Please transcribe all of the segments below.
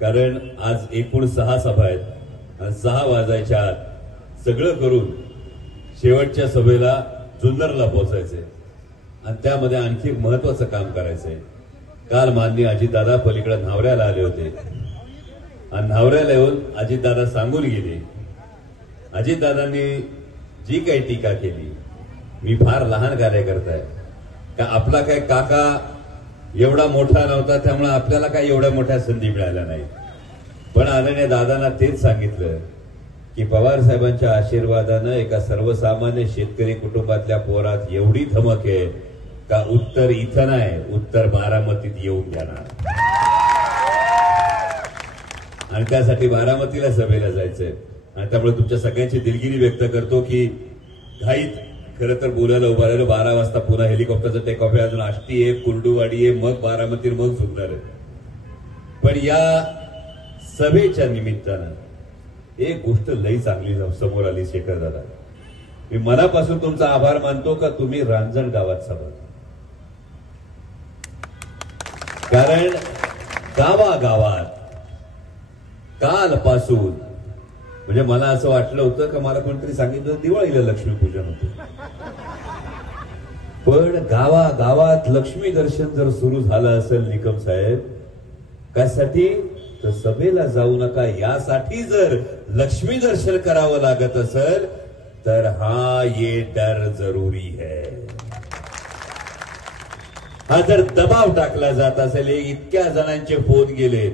कारण आज एकूण 6 सभा आहेत आणि 6 वाजायच्या आत सगळं करून शेवटच्या सभेला जुन्नरला पोहोचायचंय आणि त्यामध्ये आणखी एक महत्वाचं काम करायचंय। काल माननीय अजितदादा पलीकडे न्हावऱ्याला आले होते आणि न्हावऱ्याला येऊन अजितदादा सांगून गेले, अजितदादांनी जी काही टीका केली, मी फार लहान कार्यकर्ता आहे का, आपला काय काका एवढा मोठा नव्हता त्यामुळे आपल्याला काय एवढ्या मोठ्या संधी मिळाल्या नाही। पण आदरणीय दादांना तेच सांगितलं की पवार साहेबांच्या आशीर्वादानं एका सर्वसामान्य शेतकरी कुटुंबातल्या पोरात एवढी धमक आहे का उत्तर इथं नाही, उत्तर बारामतीत येऊन जाणार आणि त्यासाठी बारामतीला सभेला जायचंय। आणि त्यामुळे तुमच्या सगळ्यांची दिलगिरी व्यक्त करतो की घाईत खरं तर बोलायला उभा राहिलो, 12 वाजता पुन्हा हेलिकॉप्टरचं टेक ऑफ आहे, अजून आष्टी आहे, कुर्डुवाडी आहे, मग बारामती, मग झुकणार आहे। पण या सभेच्या निमित्तानं एक गोष्ट लई चांगली समोर आली शेखर दादा, मी मनापासून तुमचा आभार मानतो का तुम्ही रांजण गावात सभा, कारण गावागावात कालपासून म्हणजे मला असं वाटलं होतं का मला कोणतरी सांगितलं दिवाळीला लक्ष्मीपूजन होतं, पण गावागावात लक्ष्मी दर्शन जर सुरू झालं असेल निकम साहेब, कशासाठी तर सभेला जाऊ नका यासाठी जर लक्ष्मी दर्शन करावं लागत असेल तर हा ये डर जरूरी है। हा जर दबाव टाकला जात असेल, इतक्या जणांचे फोन गेले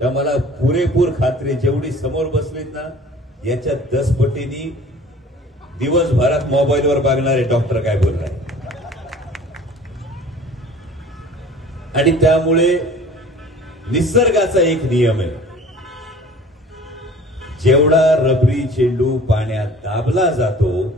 तर मला पुरेपूर खात्री जेवढी समोर बसलीत ना याच्या 10 पटींनी दिवसभरात मोबाईलवर बघणारे डॉक्टर काय बोलणार। आणि त्यामुळे निसर्गाचा एक नियम आहे, जेवढा रबरी चेंडू पाण्यात दाबला जातो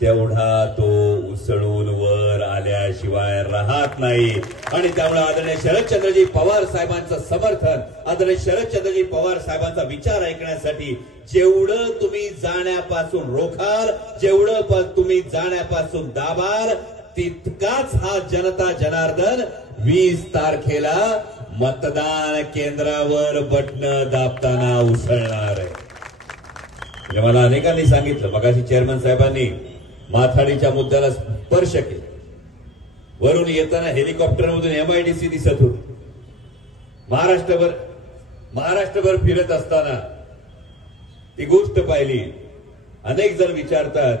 तेवढा तो उसळून वर आल्याशिवाय राहत नाही। आणि त्यामुळे आदरणीय शरदचंद्रजी पवार साहेबांचं समर्थन, आदरणीय शरदचंद्रजी पवार साहेबांचा विचार ऐकण्यासाठी जेवढं तुम्ही जाण्यापासून रोखाल, जेवढं तुम्ही जाण्यापासून दाबाल, तितकाच हा जनता जनार्दन 20 तारखेला मतदान केंद्रावर बटन दाबताना उसळणार आहे। मला अनेकांनी सांगितलं, मगाशी चेअरमन साहेबांनी माथाडीच्या मुद्द्याला स्पर्श केला, वरून येताना हेलिकॉप्टरमधून MIDC दिसत होती, महाराष्ट्रभर फिरत असताना ती गोष्ट पाहिली। अनेक जण विचारतात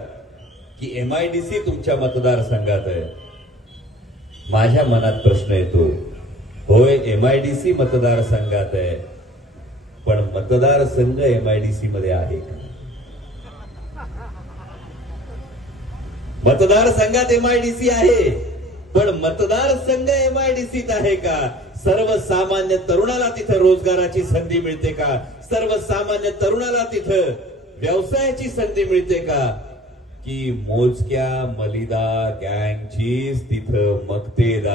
की MIDC तुमच्या मतदारसंघात आहे, माझ्या मनात प्रश्न येतो, होय MIDC मतदारसंघात आहे, पण मतदारसंघ MIDC मध्ये आहे का? मतदारसंघात MIDC आहे, पण मतदारसंघ MIDCत आहे का? सर्वसामान्य तरुणाला तिथं रोजगाराची संधी मिळते का? सर्वसामान्य तरुणाला तिथं व्यवसायाची संधी मिळते का? की मोजक्या मलिदा गँगचीच तिथं मक्तेदारी